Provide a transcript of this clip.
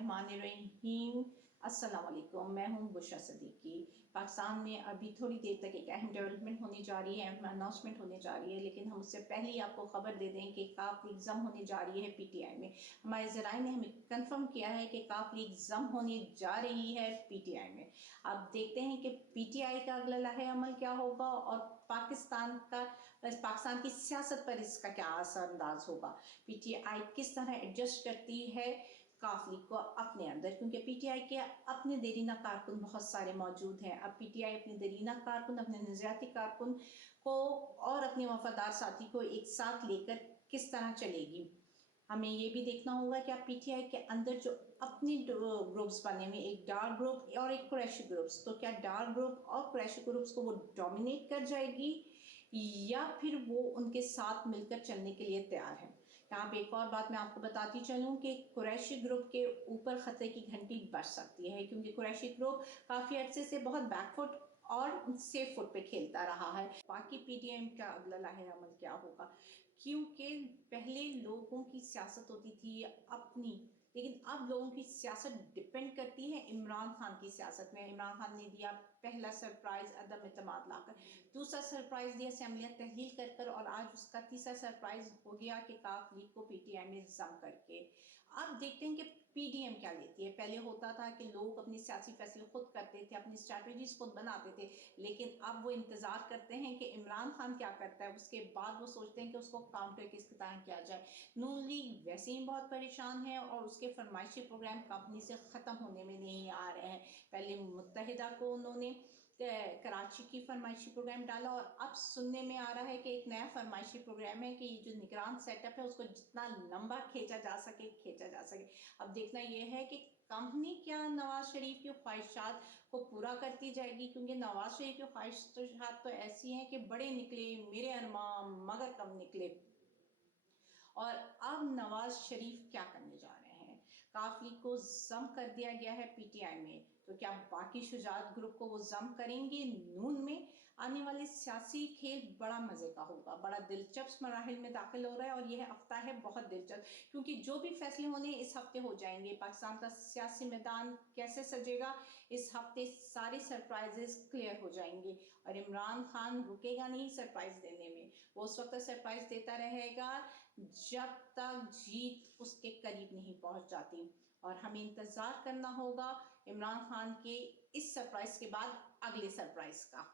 बिस्मिल्लाहिर्रहमानिर्रहीम। अस्सलाम वालेकुम। मैं हूं बुशरा सिद्दीकी। पाकिस्तान में अभी थोड़ी देर तक एक अहम डेवलपमेंट होने जा रही है, अहम अनाउंसमेंट होने जा रही है, लेकिन हम उससे पहले ही आपको खबर दे दें कि काफ लीग जम होने जा रही है पीटीआई में। हमारे ज़राए ने हमें कंफर्म किया है कि काफ लीग जम होने जा रही है पीटीआई में। अब देखते हैं कि पीटीआई का अगला लाहे अमल क्या होगा और पाकिस्तान की सियासत पर इसका क्या असरअंदाज होगा। पीटीआई किस तरह एडजस्ट करती है काफ लीग को अपने अंदर, क्योंकि पीटीआई के अपने देरीना कारकुन बहुत सारे मौजूद हैं। अब पीटीआई अपने देरीना कारकुन, अपने नज़रियाती कारकुन को और अपने वफादार साथी को एक साथ लेकर किस तरह चलेगी। हमें ये भी देखना होगा कि आप पीटीआई के अंदर जो अपने ग्रुप्स बने हुए, एक डार्क ग्रुप और एक कुरैशी ग्रुप्स, तो क्या डार्क ग्रुप और कुरैशी ग्रुप्स को वो डोमिनेट कर जाएगी या फिर वो उनके साथ मिलकर चलने के लिए तैयार है। यहाँ पे एक और बात मैं आपको बताती चलूँ कि कुरैशी ग्रुप के ऊपर खतरे की घंटी बज सकती है, क्योंकि कुरैशी ग्रुप काफ़ी अर्से से बहुत बैकफुट और सेफ फुट पे खेलता रहा है। बाकी पीटीएम का अगला लाहे अमल क्या होगा, क्योंकि पहले लोगों की सियासत होती थी अपनी, लेकिन अब लोगों की सियासत डिपेंड करती है इमरान खान की सियासत में। इमरान खान ने दिया पहला सरप्राइज अदम एतमाद लाकर, दूसरा सरप्राइज दिया असेंबलियाँ तहलील कर कर, और आज उसका तीसरा सरप्राइज हो गया कि काफ लीग को पीटीआई में जम करके। अब देखते हैं कि पीडीएम क्या लेती है। पहले होता था कि लोग अपने सियासी फैसले खुद करते थे, अपनी स्ट्रैटेजीज खुद बनाते थे, लेकिन अब वो इंतजार करते हैं कि इमरान खान क्या करता है, उसके बाद वो सोचते हैं कि उसको काउंटर किस तरह किया जाए। नून लीग वैसे ही बहुत परेशान है और उसके फरमाइशी प्रोग्राम कंपनी से ख़त्म होने में नहीं आ रहे हैं। पहले मुत्तहिदा को उन्होंने कराची की फरमाइशी प्रोग्राम डाला और अब सुनने में आ रहा है कि एक नया फरमाइशी प्रोग्राम है कि जो निगरान सेटअप है उसको जितना लंबा खींचा जा सके। अब देखना यह है कि कंपनी क्या नवाज शरीफ की ख्वाहिशात को पूरा करती जाएगी, क्योंकि नवाज शरीफ की ख्वाहिशात तो ऐसी हैं कि बड़े निकले मेरे अरमान मगर कम निकले। और अब नवाज शरीफ क्या करने जा रहे हैं। काफ लीग को जम कर दिया गया है पीटीआई में, तो क्या बाकी शुजात ग्रुप को वो जम करेंगे नून में। आने वाले सियासी खेल बड़ा मजे का होगा, बड़ा दिलचस्प मराहिल में दाखिल हो रहा है और यह हफ्ता है बहुत दिलचस्प, क्योंकि जो भी फैसले होने इस हफ्ते हो जाएंगे। पाकिस्तान का सियासी मैदान कैसे सजेगा, इस हफ्ते सारे सरप्राइजेस क्लियर हो जाएंगे और इमरान खान रुकेगा नहीं सरप्राइज देने में। वो उस वक्त सरप्राइज देता रहेगा जब तक जीत उसके करीब नहीं पहुंच जाती, और हमें इंतजार करना होगा इमरान खान के इस सरप्राइज के बाद अगले सरप्राइज का।